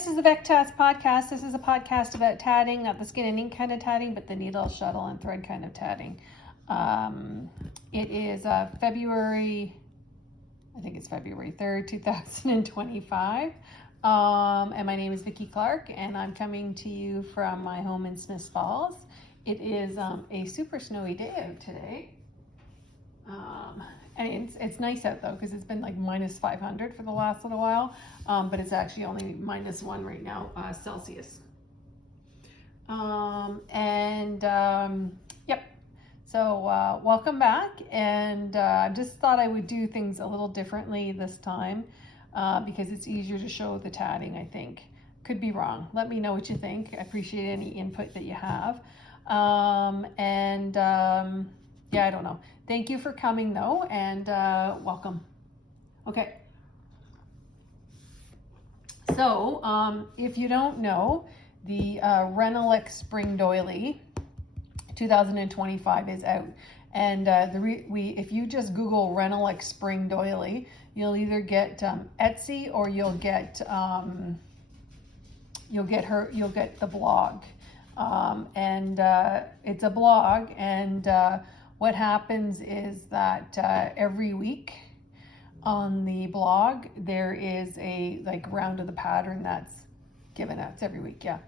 this is the Victats Podcast. This is a podcast about tatting, not the skin and ink kind of tatting, but the needle, shuttle, and thread kind of tatting. It is February 3rd, 2025. And my name is Vicki Clark, and I'm coming to you from my home in Smiths Falls. It is a super snowy day out today. And it's nice out though, because it's been like minus 500 for the last little while, but it's actually only -1 right now, Celsius. Yep. So welcome back, and I just thought I would do things a little differently this time, because it's easier to show the tatting, I think. Could be wrong. Let me know what you think. I appreciate any input that you have. Yeah, I don't know. Thank you for coming though, and welcome. Okay. So, if you don't know, the Renelic Spring Doily 2025 is out, and if you just Google Renelic Spring Doily, you'll either get Etsy or you'll get the blog, and it's a blog, and what happens is that every week on the blog there is a round of the pattern that's given out. It's every week, yeah.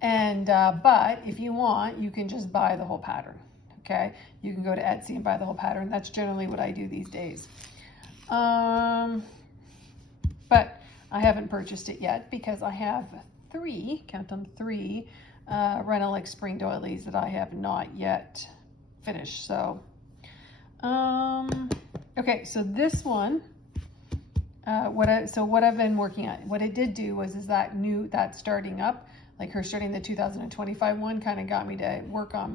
And but if you want, you can just buy the whole pattern. Okay, you can go to Etsy and buy the whole pattern. That's generally what I do these days. But I haven't purchased it yet because I have three Renelic Spring Doilies that I have not yet finished. So okay, so this one, what I've been working on, what it did do was that starting up, like her starting the 2025 one, kind of got me to work on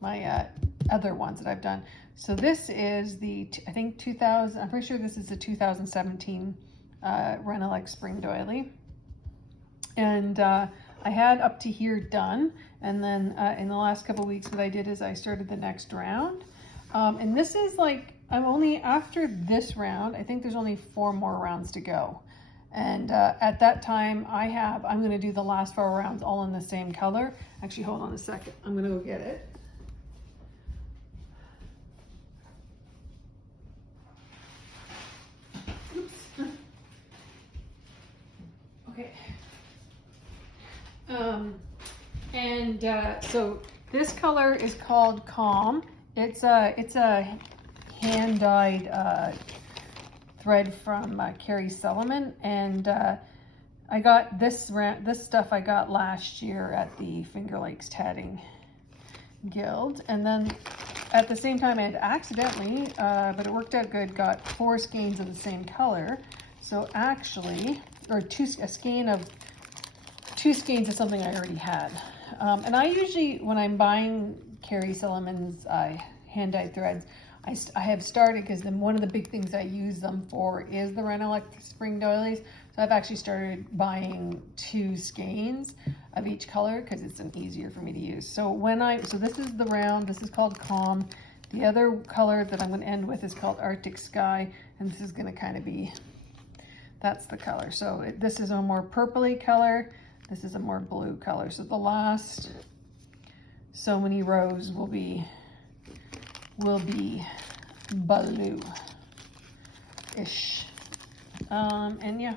my other ones that I've done. So this is I'm pretty sure this is the 2017 Renelic Spring Doily, and I had up to here done, and then in the last couple of weeks what I did is I started the next round, and this is I'm only after this round. I think there's only 4 more rounds to go, and at that time I'm going to do the last 4 rounds all in the same color. Actually, hold on a second, I'm going to go get it. Oops. Okay. So this color is called Calm. It's a hand-dyed thread from Carrie Sullivan, and I got this stuff I got last year at the Finger Lakes Tatting Guild, and then at the same time I had accidentally, but it worked out good, got 4 skeins of the same color. So actually, or a skein of 2 skeins of something I already had. And I usually, when I'm buying Carrie Sullivan's hand-dyed threads, I have started, because then one of the big things I use them for is the Renelic Spring Doilies. So I've actually started buying 2 skeins of each color because it's easier for me to use. So this is the round, this is called Calm. The other color that I'm going to end with is called Arctic Sky, and this is going to kind of be, that's the color. So this is a more purpley color. This is a more blue color. So the last so many rows will be blue-ish. And yeah.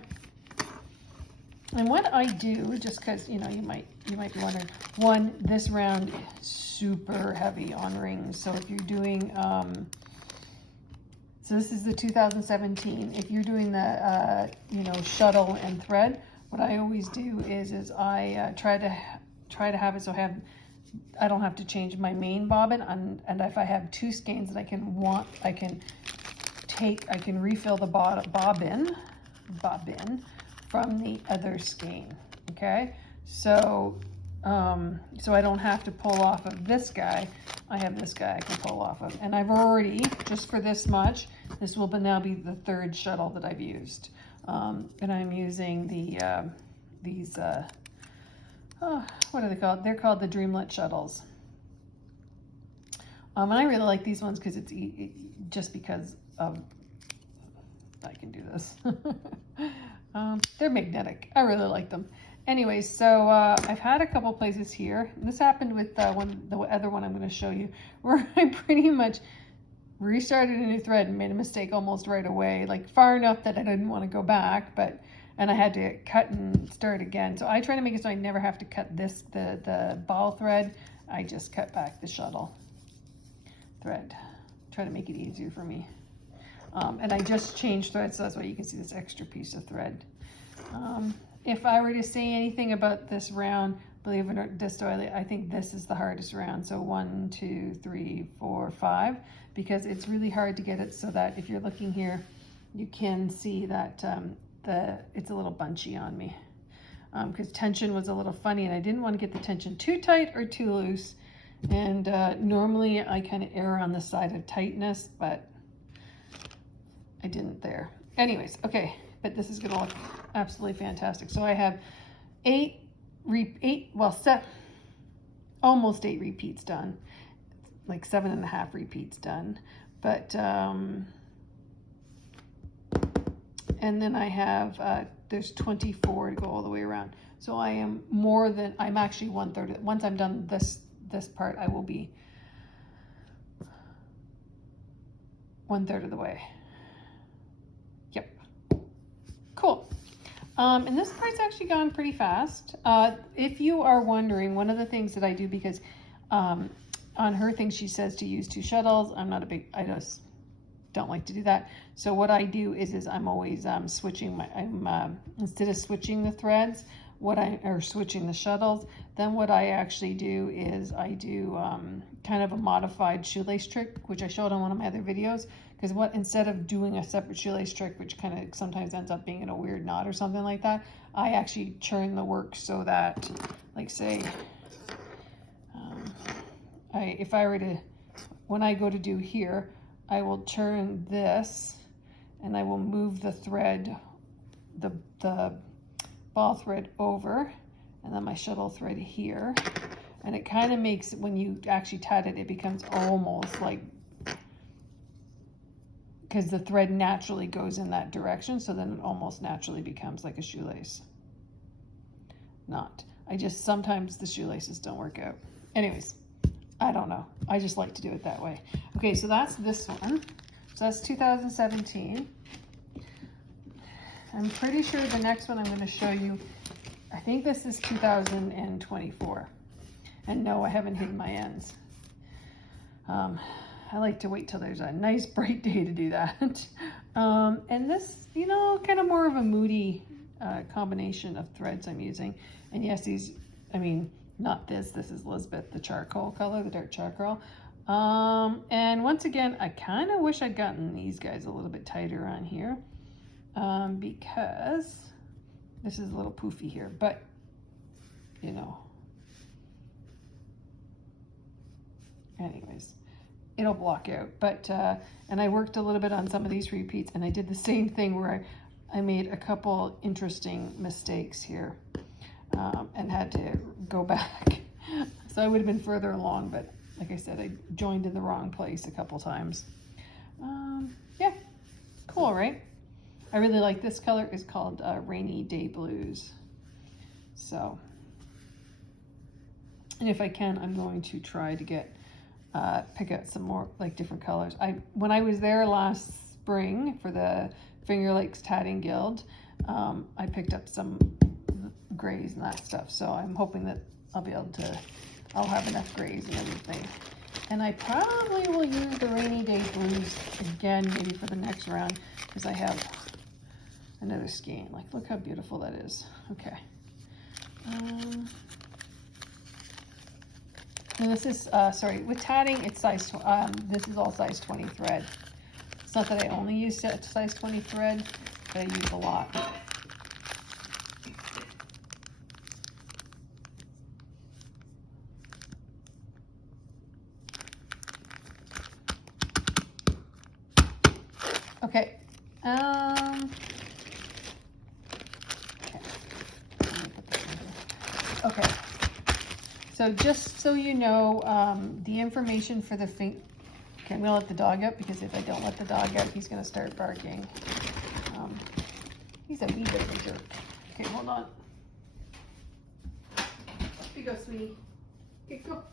And what I do, just because you might be wondering, one, this round is super heavy on rings. So if you're doing so this is the 2017. If you're doing the shuttle and thread, what I always do is I try to have it so I don't have to change my main bobbin, and if I have 2 skeins that I can refill the bobbin from the other skein. Okay, so I don't have to pull off of this guy. I have this guy I can pull off of, and I've already, just for this much, this will now be the 3rd shuttle that I've used. And I'm using these what are they called? They're called the Dreamlet shuttles. And I really like these ones because just because of I can do this. They're magnetic. I really like them. Anyways, so I've had a couple places here. And this happened with the other one I'm going to show you, where I pretty much restarted a new thread and made a mistake almost right away, like far enough that I didn't want to go back, and I had to cut and start again. So I try to make it so I never have to cut the ball thread. I just cut back the shuttle thread. Try to make it easier for me. And I just changed threads, so that's why you can see this extra piece of thread. If I were to say anything about this round, believe it or not, I think this is the hardest round. So 1, 2, 3, 4, 5, because it's really hard to get it so that if you're looking here, you can see that it's a little bunchy on me. Because tension was a little funny, and I didn't want to get the tension too tight or too loose. And normally I kind of err on the side of tightness, but I didn't there. Anyways, okay, but this is gonna look absolutely fantastic. So I have almost 8 repeats done, like 7.5 repeats done. But and then I have there's 24 to go all the way around. So I'm actually 1/3. Once I'm done this part, I will be 1/3 of the way. Yep. Cool. And this part's actually gone pretty fast. If you are wondering, one of the things that I do, because on her thing she says to use 2 shuttles. I just don't like to do that. So what I do is I'm always switching instead of switching the threads, or switching the shuttles, then what I actually do is I do kind of a modified shoelace trick, which I showed on one of my other videos. Because instead of doing a separate shoelace trick, which kind of sometimes ends up being in a weird knot or something like that, I actually churn the work so that, like say, if I were to, when I go to do here, I will turn this and I will move the thread, the ball thread over, and then my shuttle thread here. And it kind of makes, when you actually tat it, it becomes almost like, because the thread naturally goes in that direction, so then it almost naturally becomes like a shoelace knot. Sometimes the shoelaces don't work out. Anyways, I don't know. I just like to do it that way. Okay, so that's this one. So that's 2017. I'm pretty sure the next one I'm going to show you, I think this is 2024. And no, I haven't hidden my ends. I like to wait till there's a nice bright day to do that. And this, kind of more of a moody combination of threads I'm using. And yes, not this is Elizabeth, the charcoal color, the dark charcoal. And once again, I kind of wish I'd gotten these guys a little bit tighter on here, because this is a little poofy here, but anyways, it'll block out. But and I worked a little bit on some of these repeats, and I did the same thing where I made a couple interesting mistakes here, and had to go back. So I would have been further along, but like I said, I joined in the wrong place a couple times. Yeah, cool, right? I really like this color. It's called Rainy Day Blues. So, and if I can, I'm going to try to pick out some more different colors. When I was there last spring for the Finger Lakes Tatting Guild, I picked up some grays and that stuff. So I'm hoping that I'll have enough grays and everything. And I probably will use the Rainy Day Blues again, maybe for the next round, because I have another skein. Look how beautiful that is. Okay. And this is, with tatting, it's size, this is all size 20 thread. It's not that I only use size 20 thread, but I use a lot. Okay. Okay. So just so you know, the information for the okay, I'm gonna let the dog out, because if I don't let the dog out, he's gonna start barking. He's a wee bit of a jerk. Okay, hold on. Here you go, sweetie. Okay, go.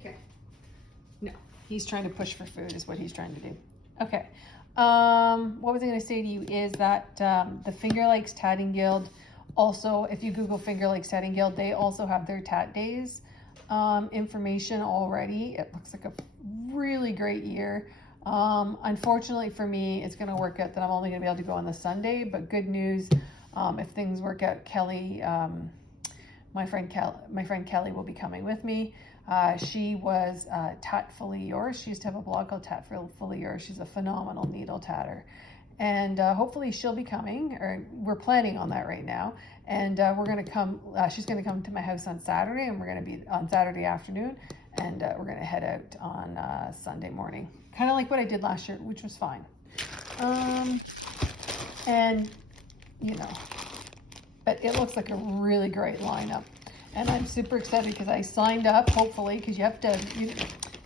Okay. No, he's trying to push for food is what he's trying to do. Okay. What was I going to say to you is that the Finger Lakes Tatting Guild, also, if you Google Finger Lakes Tatting Guild, they also have their Tat Days information already. It looks like a really great year. Unfortunately for me, it's going to work out that I'm only going to be able to go on the Sunday, but good news, if things work out, Kelly, my friend Kelly will be coming with me. She was Tatfully Yours. She used to have a blog called Tatfully Yours. She's a phenomenal needle tatter. And hopefully she'll be coming, or we're planning on that right now. And we're going to come, she's going to come to my house on Saturday, and we're going to be on Saturday afternoon, and we're going to head out on Sunday morning. Kind of like what I did last year, which was fine. And, you know, but it looks like a really great lineup. And I'm super excited because I signed up, hopefully, because you have to,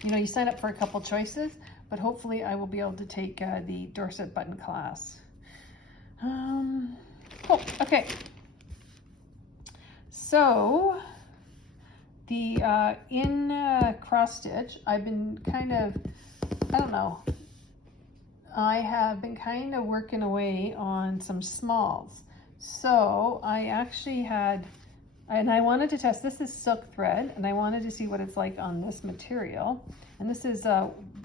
you sign up for a couple choices, but hopefully I will be able to take the Dorset button class. Cool, okay. So, the in cross stitch, I've been kind of, I don't know, I have been kind of working away on some smalls. So I actually had, and I wanted to test, this is silk thread, and I wanted to see what it's like on this material. And this is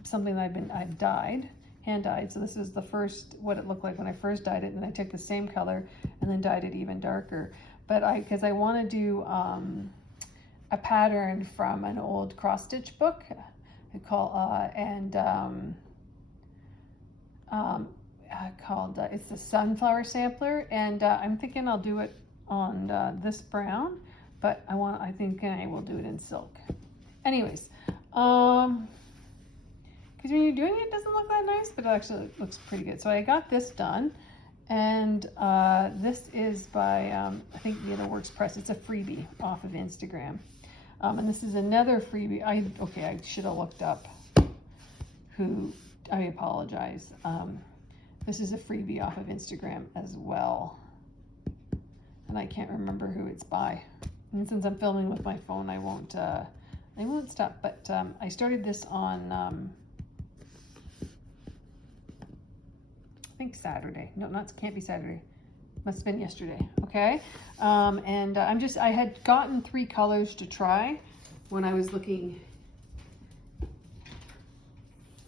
something that I've dyed, hand dyed. So this is the first, what it looked like when I first dyed it, and I took the same color and then dyed it even darker. But because I want to do a pattern from an old cross stitch book, called it's the Sunflower Sampler, and I'm thinking I'll do it on this brown, but I think I will do it in silk. Anyways, because when you're doing it, it doesn't look that nice, but it actually looks pretty good. So I got this done, and this is by I think the Other Works Press. It's a freebie off of Instagram, and this is another freebie. I should have looked up who. I apologize. This is a freebie off of Instagram as well, and I can't remember who it's by. And since I'm filming with my phone, I won't stop. But I started this on I think Saturday. No, can't be Saturday. Must have been yesterday. Okay, and I had gotten 3 colors to try when I was looking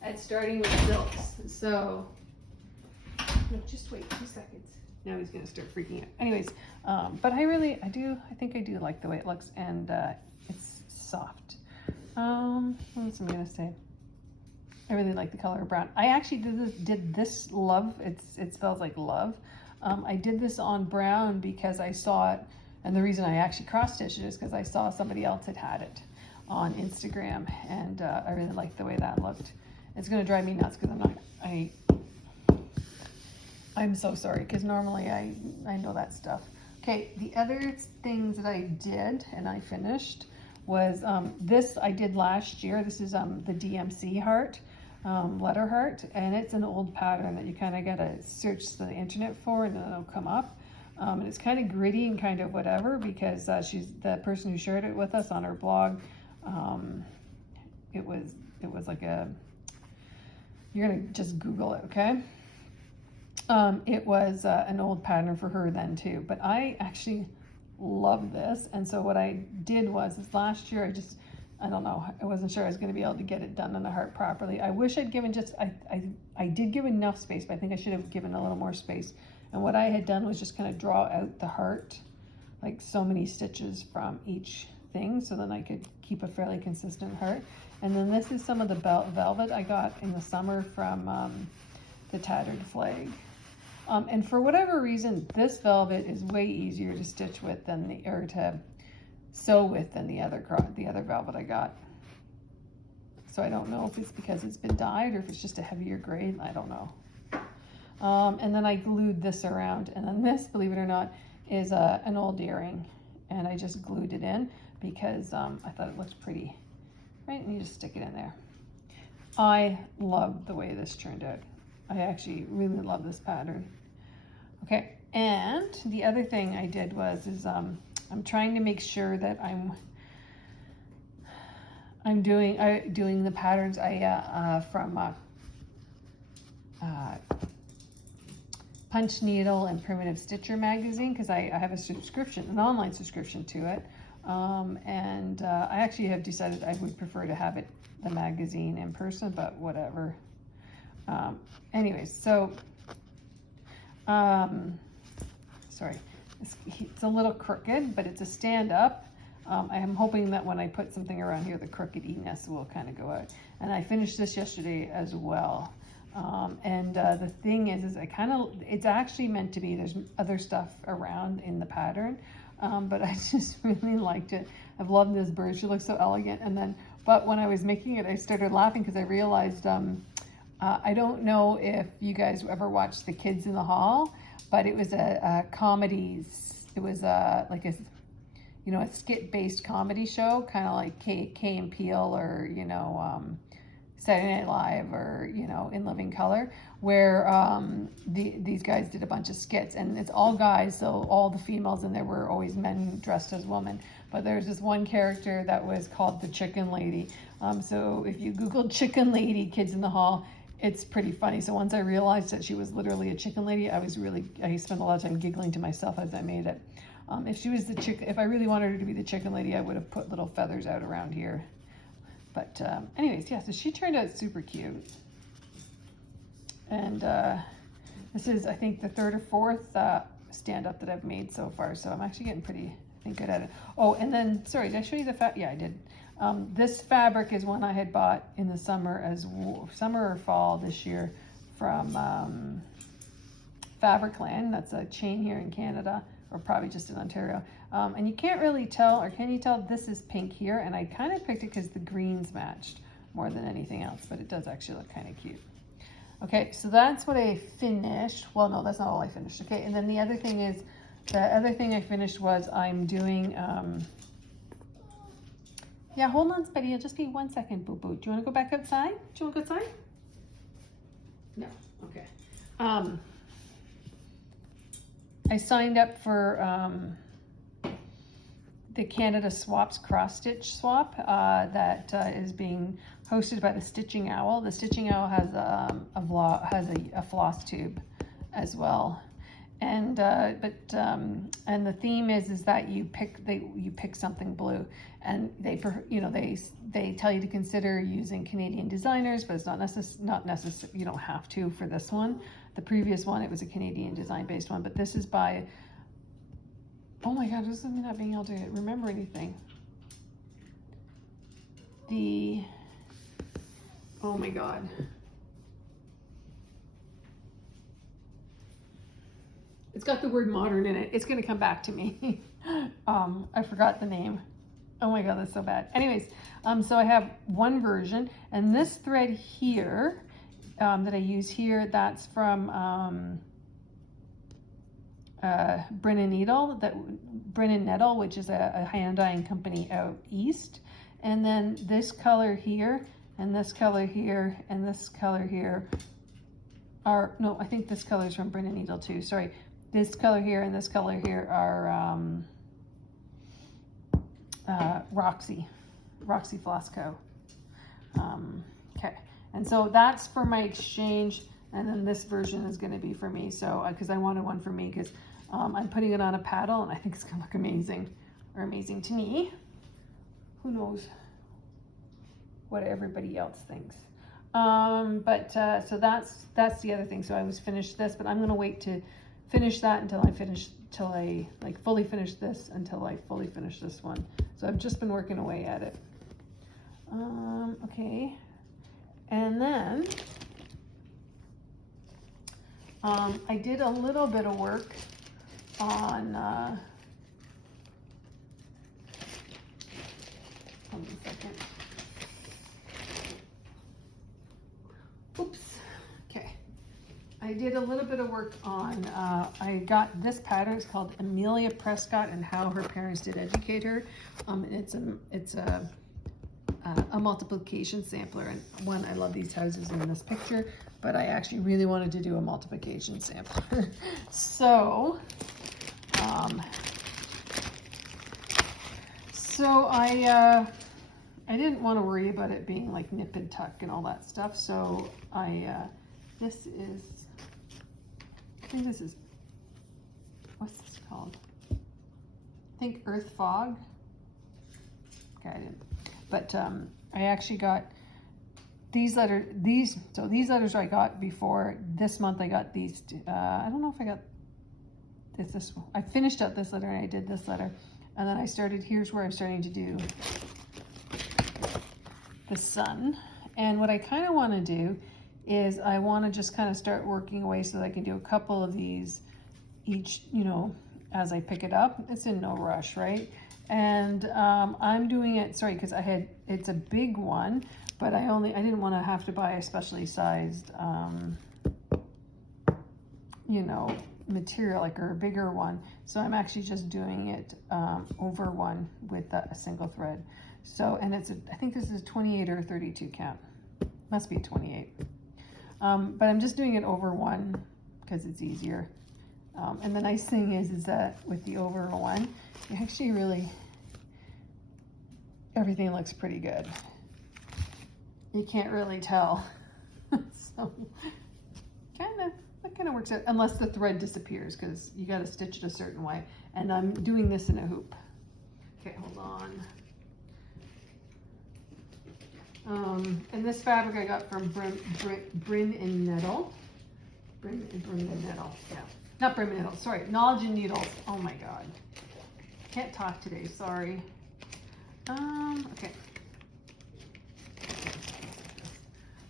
at starting with silks. So, no, just wait 2 seconds. Now he's gonna start freaking out. Anyways, but I think I do like the way it looks, and it's soft. What else am I gonna say? I really like the color of brown. I actually did this love. It smells like love. I did this on brown because I saw it, and the reason I actually cross-stitched it is because I saw somebody else had it on Instagram, and I really liked the way that looked. It's gonna drive me nuts because I'm so sorry, because normally I know that stuff. Okay, the other things that I did and I finished was this I did last year. This is the DMC heart, letter heart, and it's an old pattern that you kind of gotta search the internet for, and then it'll come up. And it's kind of gritty and kind of whatever, because she's the person who shared it with us on her blog. It was like you're gonna just Google it, okay? It was an old pattern for her then too, but I actually love this. And so what I did was this last year, I don't know, I wasn't sure I was going to be able to get it done on the heart properly. I wish I'd given I did give enough space, but I think I should have given a little more space. And what I had done was just kind of draw out the heart, like so many stitches from each thing, so then I could keep a fairly consistent heart. And then this is some of the velvet I got in the summer from the Tattered Flag. And for whatever reason, this velvet is way easier to stitch with to sew with than the other velvet I got. So I don't know if it's because it's been dyed or if it's just a heavier grade. I don't know. And then I glued this around, and then this, believe it or not, is an old earring, and I just glued it in because I thought it looked pretty, right? And you just stick it in there. I love the way this turned out. I actually really love this pattern. Okay, and the other thing I did is I'm trying to make sure that I'm doing the patterns from Punch Needle and Primitive Stitcher magazine, because I have a subscription, an online subscription to it, and I actually have decided I would prefer to have the magazine in person, but whatever. Anyways, so sorry, it's a little crooked, but it's a stand up. I am hoping that when I put something around here, the crookedness will kind of go out. And I finished this yesterday as well. The thing is it's actually meant to be, there's other stuff around in the pattern, but I just really liked it. I've loved this bird. She looks so elegant. But when I was making it, I started laughing because I realized, I don't know if you guys ever watched The Kids in the Hall, but it was a comedy. It was like a skit-based comedy show, kind of like Key and Peele, or Saturday Night Live, or In Living Color, where these guys did a bunch of skits, and it's all guys, so all the females in there were always men dressed as women. But there's this one character that was called the Chicken Lady. So if you Google Chicken Lady Kids in the Hall, it's pretty funny. So once I realized that she was literally a chicken lady, I spent a lot of time giggling to myself as I made it. If I really wanted her to be the chicken lady, I would have put little feathers out around here. But anyways, yeah, so she turned out super cute. And this is, I think, the third or fourth stand-up that I've made so far. So I'm actually getting pretty, I think, good at it. Oh, and then, sorry, did I show you the fabric? Yeah, I did. This fabric is one I had bought in the summer or fall this year from Fabricland. That's a chain here in Canada, or probably just in Ontario. And you can't really tell, or can you tell, this is pink here, and I kind of picked it because the greens matched more than anything else, but it does actually look kind of cute. Okay, so that's what I finished. Well, no, that's not all I finished. Okay, and then the other thing I finished was I'm doing, yeah, hold on, Spidey, it'll just be 1 second, boo boo. Do you want to go back outside? Do you want to go outside? No, okay. I signed up for the Canada Swaps cross stitch swap that is being hosted by the Stitching Owl. The Stitching Owl has a floss tube as well, and the theme is that you pick something blue, and they tell you to consider using Canadian designers, but it's not necessary. You don't have to for this one. The previous one, it was a Canadian design based one, but this is by, oh my God, this is me not being able to remember anything. Oh my God. It's got the word modern in it. It's gonna come back to me. I forgot the name. Oh my God, that's so bad. Anyways, so I have one version, and this thread here that I use here, that's from Brennan Nettle, which is a hand dyeing company out east. And then this color here, and this color here, and this color here are, no, I think this color is from Brennan Needle too. Sorry, this color here and this color here are Roxy Flasco. Okay, and so that's for my exchange, and then this version is going to be for me. So because I wanted one for me, because I'm putting it on a paddle, and I think it's going to look amazing, or amazing to me. Who knows what everybody else thinks. So that's the other thing. So I was finished this, but I'm going to wait to finish that until I fully finish this, until I fully finish this one. So I've just been working away at it. Okay. And then I did a little bit of work on hold on a second. Oops. Okay. I did a little bit of work on, I got this pattern. It's called Amelia Prescott and How Her Parents Did Educate Her. It's a a multiplication sampler. And one, I love these houses in this picture, but I actually really wanted to do a multiplication sampler. So I didn't want to worry about it being like nip and tuck and all that stuff. So this is, I think this is, what's this called? I think Earth Fog. Okay, I didn't. But I actually got these letters, so these letters I got before. This month I got these, I don't know if I got this one. I finished up this letter and I did this letter. And then I started, here's where I'm starting to do the sun. And what I kind of want to do is I want to just kind of start working away so that I can do a couple of these each, you know, as I pick it up. It's in no rush, right? And I'm doing it, sorry, because it's a big one, but I didn't want to have to buy a specially sized, you know, material, like, or a bigger one. So I'm actually just doing it over one with a single thread. So, and I think this is 28 or 32 count. Must be 28. But I'm just doing it over one because it's easier. And the nice thing is that with the over one, you actually really, everything looks pretty good. You can't really tell. So that kind of works out, unless the thread disappears, because you got to stitch it a certain way. And I'm doing this in a hoop. Okay, hold on. And this fabric I got from Brin and Nettle. Brin and Nettle, yeah. Not Brin and Nettle, sorry, Knowledge and Needles. Oh my God. Can't talk today, sorry. Okay.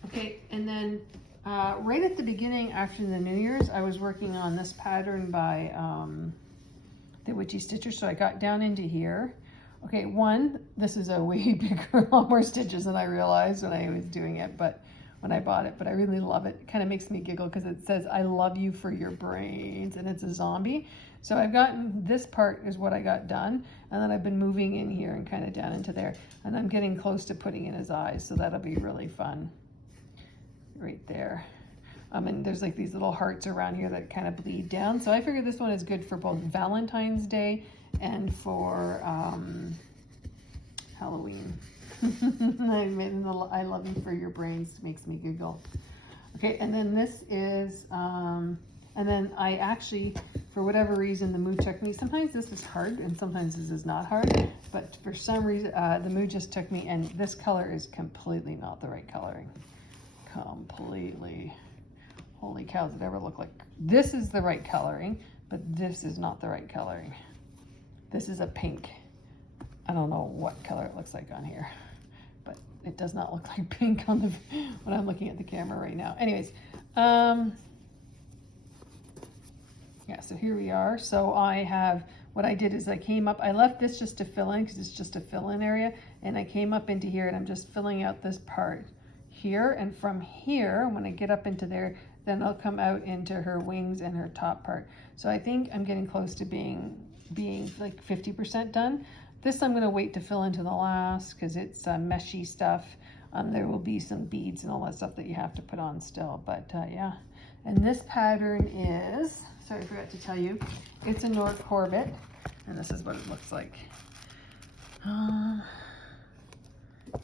Okay, and then right at the beginning after the New Year's, I was working on this pattern by the Witchy Stitcher. So I got down into here. Okay, this is a way bigger, a lot more stitches than I realized when I was doing it, but when I bought it, but I really love it. It kind of makes me giggle because it says, I love you for your brains, and it's a zombie. So I've gotten, this part is what I got done, and then I've been moving in here and kind of down into there, and I'm getting close to putting in his eyes, so that'll be really fun. Right there. And there's like these little hearts around here that kind of bleed down. So I figured this one is good for both Valentine's Day and for Halloween. I made I love you for your brains, makes me giggle. Okay, and then this is, and then I actually, for whatever reason, the mood took me. Sometimes this is hard and sometimes this is not hard, but for some reason, the mood just took me, and this color is completely not the right coloring. Completely. Holy cow, does it ever look like, this is the right coloring, but this is not the right coloring. This is a pink. I don't know what color it looks like on here, but it does not look like pink on the, when I'm looking at the camera right now. Anyways, yeah, so here we are. So I have, what I did is I came up, I left this just to fill in because it's just a fill-in area, and I came up into here and I'm just filling out this part here, and from here, when I get up into there, then I'll come out into her wings and her top part. So I think I'm getting close to being like 50% done. This I'm going to wait to fill into the last because it's meshy stuff. There will be some beads and all that stuff that you have to put on still, but yeah. And this pattern is, sorry, I forgot to tell you, it's a Nort Corbett, and this is what it looks like.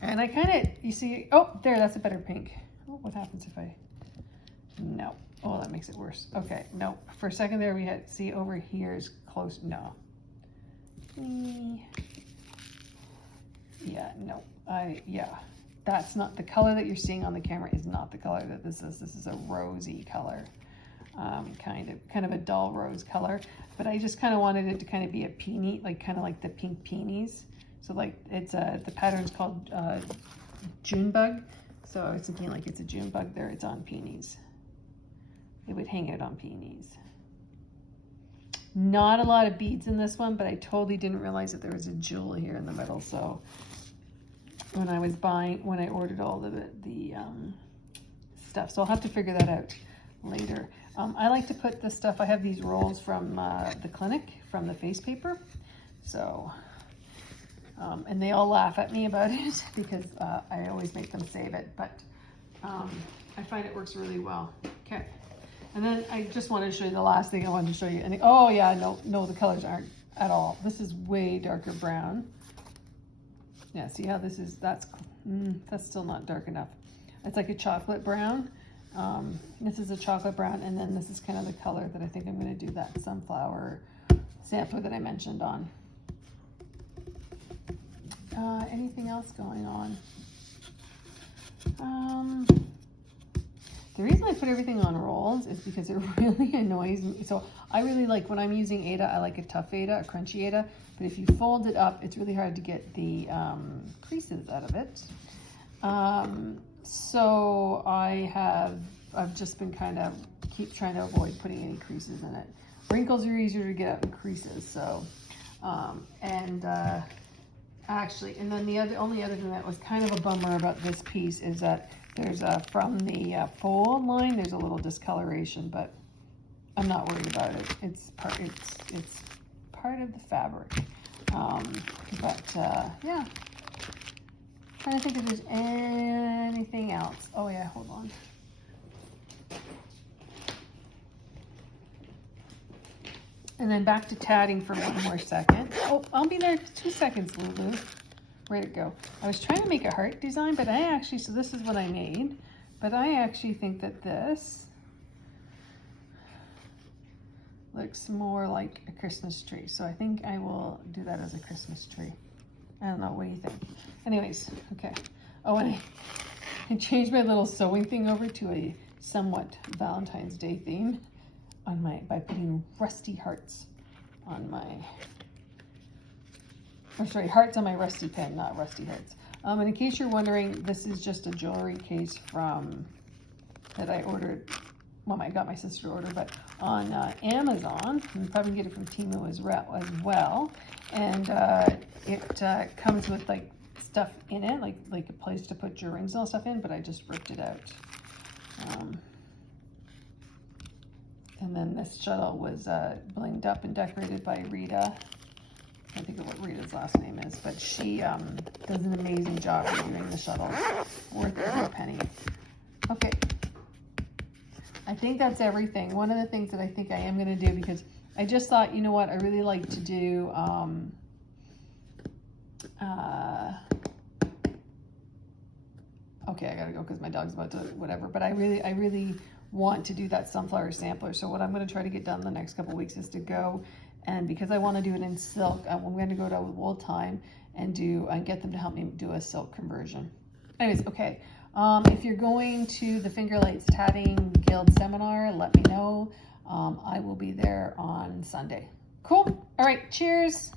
And I kind of, you see, oh, there, that's a better pink. Oh, what happens if I, no. Oh, that makes it worse. Okay, no. For a second there, we had, see, over here is close, no. Yeah, no, yeah. That's not, the color that you're seeing on the camera is not the color that this is. This is a rosy color, kind of a dull rose color. But I just kind of wanted it to kind of be a peony, like kind of like the pink peonies. So like it's the pattern's called June Bug. So I was thinking like it's a June Bug there. It's on peonies. It would hang out on peonies. Not a lot of beads in this one, but I totally didn't realize that there was a jewel here in the middle. So when I was buying, when I ordered all the stuff, so I'll have to figure that out later. I like to put this stuff, I have these rolls from the clinic, from the face paper. So And they all laugh at me about it because I always make them save it, but I find it works really well. Okay. And then I just wanted to show you the last thing I wanted to show you. And oh yeah, no, the colors aren't at all. This is way darker brown. Yeah, see how this is, that's still not dark enough. It's like a chocolate brown. This is a chocolate brown, and then this is kind of the color that I think I'm going to do that sunflower sampler that I mentioned on. Anything else going on? The reason I put everything on rolls is because it really annoys me. So I really like, when I'm using Aida, I like a tough Aida, a crunchy Aida. But if you fold it up, it's really hard to get the creases out of it. So I've just been kind of trying to avoid putting any creases in it. Wrinkles are easier to get out than creases. So, actually, and then the only other thing that was kind of a bummer about this piece is that there's from the fold line, there's a little discoloration, but I'm not worried about it. It's part of the fabric. Yeah. Trying to think if there's anything else. Oh yeah, hold on. And then back to tatting for one more second. Oh, I'll be there 2 seconds, Lulu. Where'd it go? I was trying to make a heart design, but so this is what I made, but I actually think that this looks more like a Christmas tree. So I think I will do that as a Christmas tree. I don't know, what do you think? Anyways, okay. Oh, and I changed my little sewing thing over to a somewhat Valentine's Day theme by putting rusty hearts on my, hearts on my rusty pen, not rusty hearts. And in case you're wondering, this is just a jewelry case that I ordered. Well, I got my sister to order, but on Amazon. You can probably get it from Temu as well. And it comes with like stuff in it, like a place to put your rings and all stuff in, but I just ripped it out. And then this shuttle was blinged up and decorated by Rita. I can't think of what Rita's last name is, but she does an amazing job of doing the shuttle. Worth every penny. Okay. I think that's everything. One of the things that I think I am going to do, because I just thought, you know what, I really like to do okay, I gotta go because my dog's about to whatever, but I really want to do that sunflower sampler. So what I'm going to try to get done the next couple weeks is to go, and because I want to do it in silk, I'm going to go to Wool Time and get them to help me do a silk conversion. Anyways, okay. If you're going to the Finger Lights Tatting Guild seminar, let me know. I will be there on Sunday. Cool. All right. Cheers.